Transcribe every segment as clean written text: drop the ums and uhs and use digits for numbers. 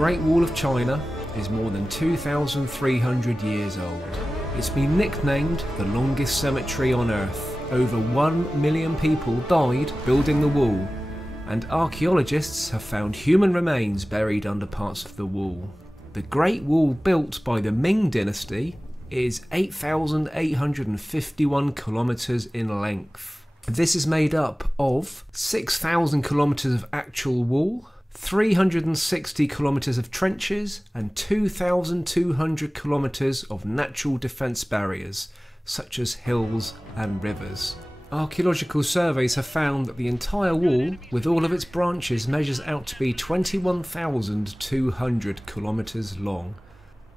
Great Wall of China is more than 2,300 years old. It's been nicknamed the longest cemetery on Earth. Over 1 million people died building the wall, and archaeologists have found human remains buried under parts of the wall. The Great Wall, built by the Ming Dynasty, is 8,851 kilometers in length. This is made up of 6,000 kilometers of actual wall, 360 kilometers of trenches, and 2,200 kilometers of natural defense barriers, such as hills and rivers. Archaeological surveys have found that the entire wall, with all of its branches, measures out to be 21,200 kilometers long.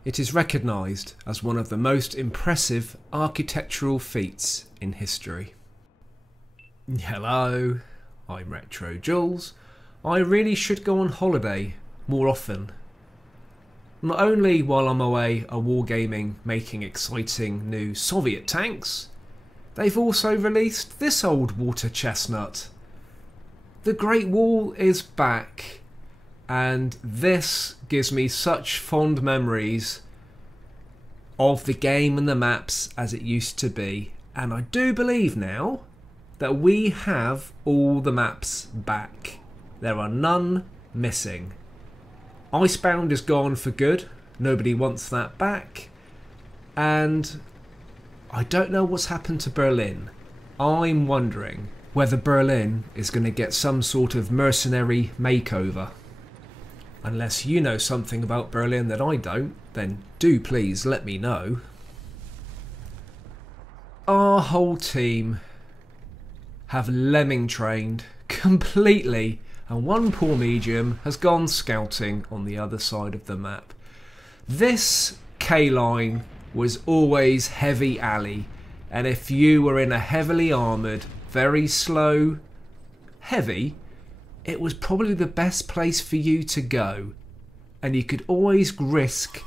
It is recognised as one of the most impressive architectural feats in history. Hello, I'm RetroJules. I really should go on holiday more often. Not only while I'm away are wargaming making exciting new Soviet tanks, they've also released this old water chestnut. The Great Wall is back, and this gives me such fond memories of the game and the maps as it used to be. And I do believe now that we have all the maps back. There are none missing. Icebound is gone for good. Nobody wants that back. And I don't know what's happened to Berlin. I'm wondering whether Berlin is going to get some sort of mercenary makeover. Unless you know something about Berlin that I don't, then do please let me know. Our whole team have lemming trained completely, and one poor medium has gone scouting on the other side of the map. This K-line was always heavy alley, and if you were in a heavily armoured, very slow heavy, it was probably the best place for you to go, and you could always risk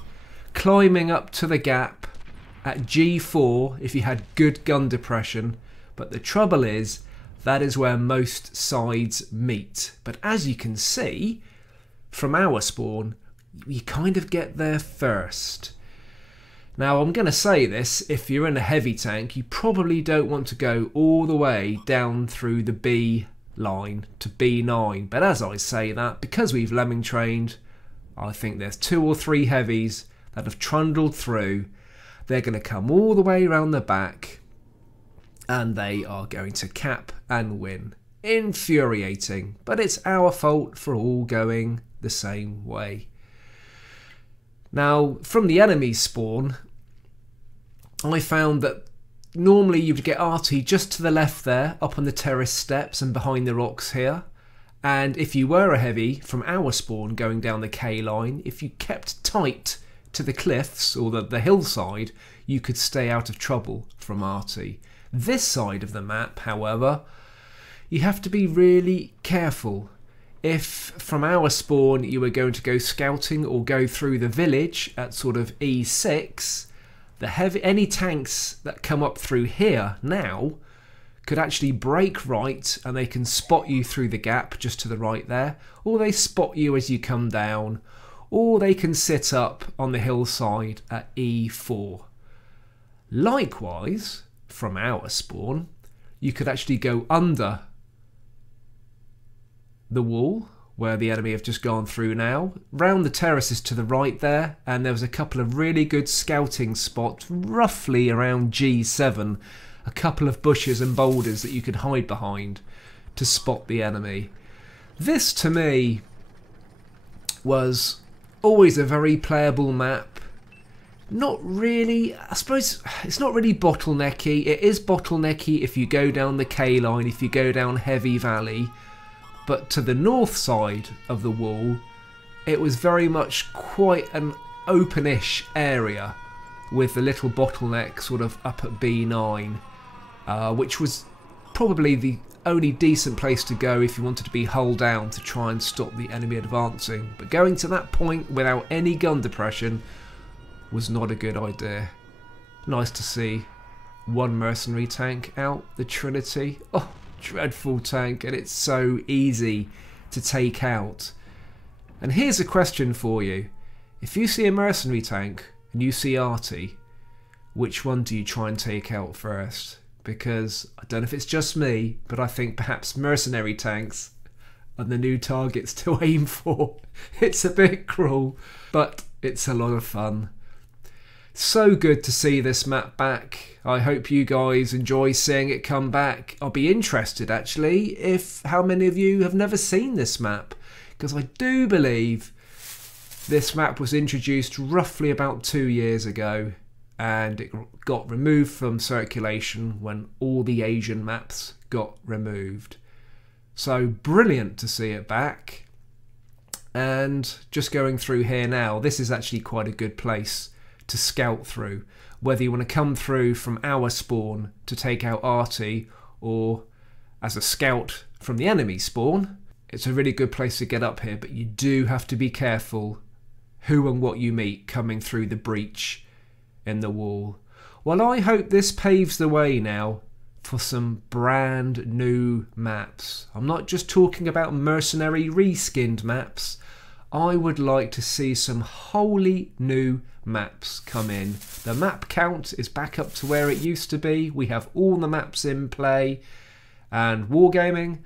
climbing up to the gap at G4 if you had good gun depression. But the trouble is, that is where most sides meet. But as you can see from our spawn, you kind of get there first. Now I'm going to say this, if you're in a heavy tank, you probably don't want to go all the way down through the B line to B9. But as I say that, because we've lemming trained, I think there's 2 or 3 heavies that have trundled through. They're going to come all the way around the back, and they are going to cap and win. Infuriating, but it's our fault for all going the same way. Now, from the enemy spawn, I found that normally you'd get RT just to the left there, up on the terrace steps and behind the rocks here. And if you were a heavy from our spawn going down the K line, if you kept tight to the cliffs or the hillside, you could stay out of trouble from RT. This side of the map, however, you have to be really careful. If from our spawn you were going to go scouting or go through the village at sort of E6, any tanks that come up through here now could actually break right, and they can spot you through the gap just to the right there, or they spot you as you come down, or they can sit up on the hillside at E4. Likewise, from our spawn, you could actually go under the wall where the enemy have just gone through now, round the terraces to the right there, and there was a couple of really good scouting spots roughly around G7, a couple of bushes and boulders that you could hide behind to spot the enemy. This to me was always a very playable map. Not really, I suppose it's not really bottlenecky. It is bottlenecky if you go down the K line, if you go down Heavy Valley. But to the north side of the wall, it was very much quite an openish area with the little bottleneck sort of up at B9, which was probably the only decent place to go if you wanted to be hull down to try and stop the enemy advancing. But going to that point without any gun depression was not a good idea. Nice to see one mercenary tank out, the Trinity. Oh, dreadful tank, and it's so easy to take out. And here's a question for you. If you see a mercenary tank and you see Arty, which one do you try and take out first? Because I don't know if it's just me, but I think perhaps mercenary tanks are the new targets to aim for. It's a bit cruel, but it's a lot of fun. So good to see this map back. I hope you guys enjoy seeing it come back. I'll be interested actually if how many of you have never seen this map, because I do believe this map was introduced roughly about 2 years ago, and it got removed from circulation when all the Asian maps got removed. So brilliant to see it back. And just going through here now, this is actually quite a good place to scout through, whether you want to come through from our spawn to take out Arty or as a scout from the enemy spawn. It's a really good place to get up here, but you do have to be careful who and what you meet coming through the breach in the wall. Well, I hope this paves the way now for some brand new maps. I'm not just talking about mercenary reskinned maps. I would like to see some wholly new maps come in. The map count is back up to where it used to be. We have all the maps in play, and wargaming,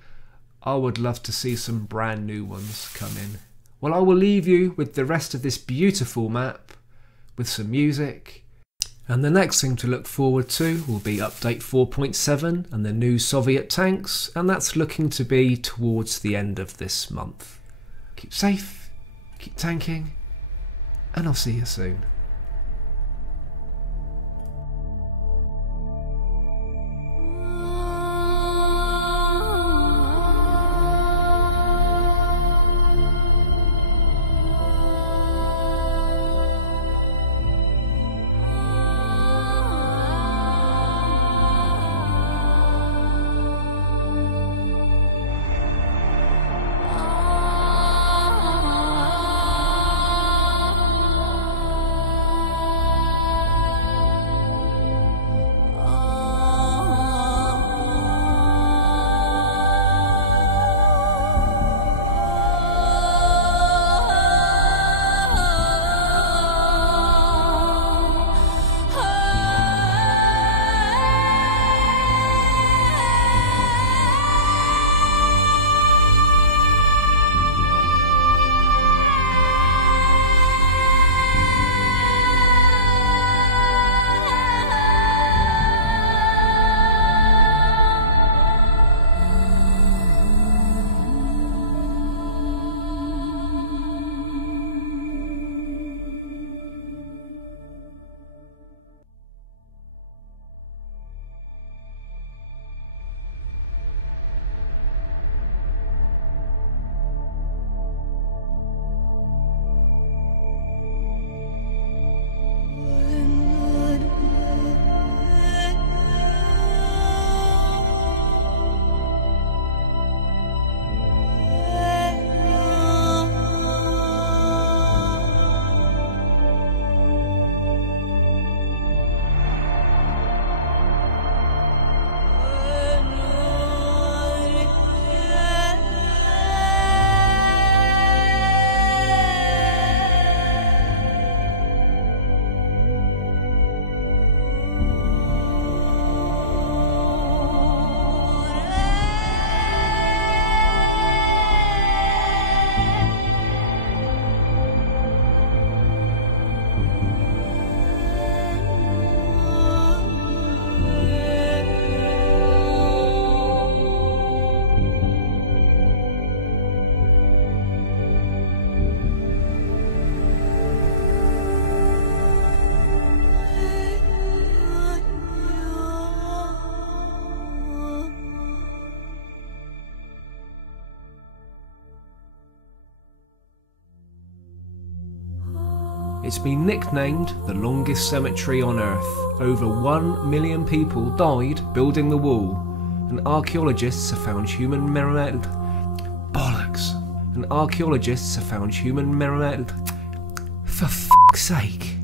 I would love to see some brand new ones come in. Well, I will leave you with the rest of this beautiful map with some music. And the next thing to look forward to will be update 4.7 and the new Soviet tanks, and that's looking to be towards the end of this month. Keep safe, keep tanking, and I'll see you soon. It's been nicknamed the longest cemetery on Earth. Over 1 million people died building the wall, and archaeologists have found human bollocks. And archaeologists have found human for fuck's sake.